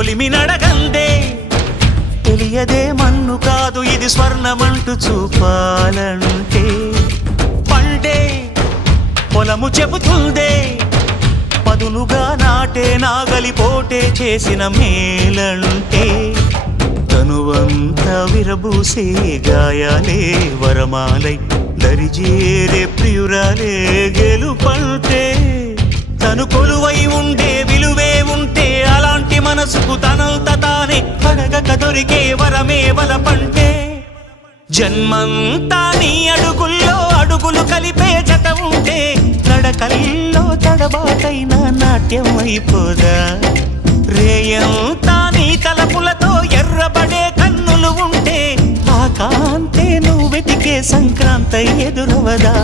కొలిమి నడగందే తెలియదే మన్ను కాదు ఇది స్వర్ణమంటూ చూపాలంటే పండే పొలము చెబుతుందే పదునుగా నాటే నాగలిపోటే చేసిన మేలంటే తనువంతా విరబూసే గాయాలే వరమాలై దరిజేరే ప్రియురాలే గెలుపంటే తను కొలువై ఉండే విలువే ఉంటే అలాంటి మనసుకు తనంత తానే అడగక దొరికే వరమే వలపంటే జన్మంతా నీ అడుగుల్లో అడుగులు కలిపే జత ఉంటే నడకల్లో తడబాటైన నాట్యం అయిపోదా రేయంతా నీ తలపులతో ఎర్రబడే కన్నులు ఉంటే ఆ కాంతే నువ్వు వెతికే సంక్రాంతి ఎదురవదా